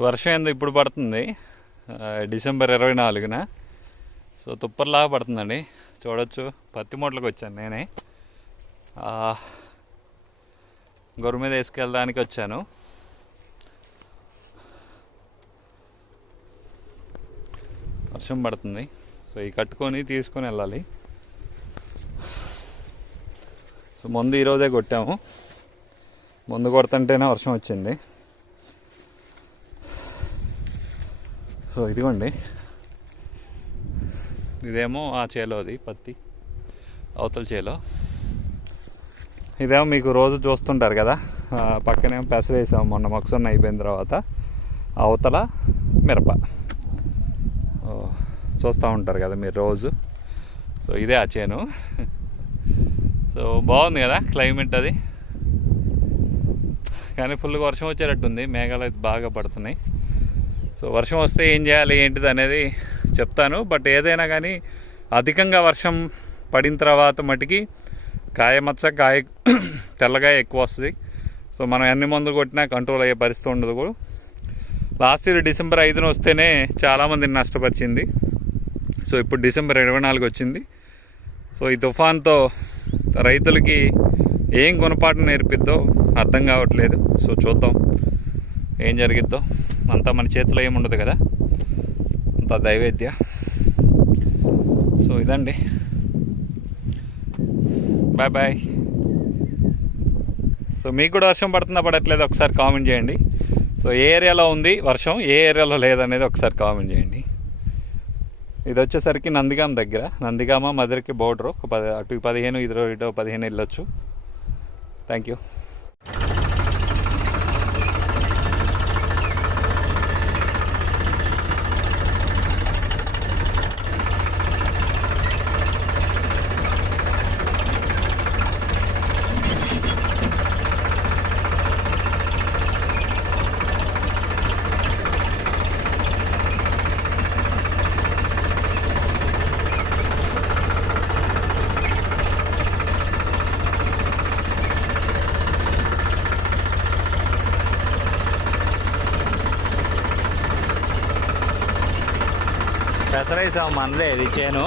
వర్షం ఏందో ఇప్పుడు పడుతుంది? డిసెంబర్ ఇరవై నాలుగున. సో తుప్పర్లాగా పడుతుందండి. చూడొచ్చు. పత్తి మూటలకు వచ్చాను నేనే. గొర్రె మీద వేసుకెళ్ళడానికి వచ్చాను. వర్షం పడుతుంది. సో ఈ కట్టుకొని తీసుకొని వెళ్ళాలి. సో ముందు ఈరోజే కొట్టాము. ముందు కొడుతుంటేనే వర్షం వచ్చింది. సో ఇదిగోండి. ఇదేమో ఆ చేలోది పత్తి. అవతల చేలో. ఇదేమో మీకు రోజు చూస్తుంటారు కదా. పక్కనేమో పెసరు వేసాము మొన్న మొక్కసొన్న అయిపోయిన తర్వాత. అవతల మిరప. చూస్తూ ఉంటారు కదా మీరు రోజు. సో ఇదే ఆ చేను. సో బాగుంది కదా క్లైమేట్ అది. కానీ ఫుల్గా వర్షం వచ్చేటట్టుంది. మేఘాలు అయితే బాగా పడుతున్నాయి. సో వర్షం వస్తే ఏం చేయాలి ఏంటిది అనేది చెప్తాను. బట్ ఏదైనా కానీ అధికంగా వర్షం పడిన తర్వాత మటుకి కాయ మచ్చ కాయ తెల్లగా ఎక్కువ వస్తుంది. సో మనం ఎన్ని మందులు కొట్టినా కంట్రోల్ అయ్యే పరిస్థితి ఉండదు కూడా. లాస్ట్ ఇయర్ డిసెంబర్ ఐదున వస్తేనే చాలామందిని నష్టపరిచింది. సో ఇప్పుడు డిసెంబర్ ఇరవై నాలుగు వచ్చింది. సో ఈ తుఫాన్తో రైతులకి ఏం గుణపాఠం నేర్పిద్దో అర్థం కావట్లేదు. సో చూద్దాం ఏం జరిగిద్దో. అంతా మన చేతిలో ఏముండదు కదా? అంత దైవేద్య. సో ఇదండి. బాయ్ బాయ్ సో మీకు కూడా వర్షం పడుతుందా పడట్లేదు ఒకసారి కామెంట్ చేయండి. సో ఏ ఏరియాలో ఉంది వర్షం ఏ ఏరియాలో లేదనేది ఒకసారి కామెంట్ చేయండి. ఇది వచ్చేసరికి నందిగామ దగ్గర. నందిగామ మధురకి బోర్డర్ ఒక పది అటు పదిహేను ఇదో ఇటో పదిహేను వెళ్ళొచ్చు. థ్యాంక్ యూ పెసరేసాం మనదే ఇది చేను.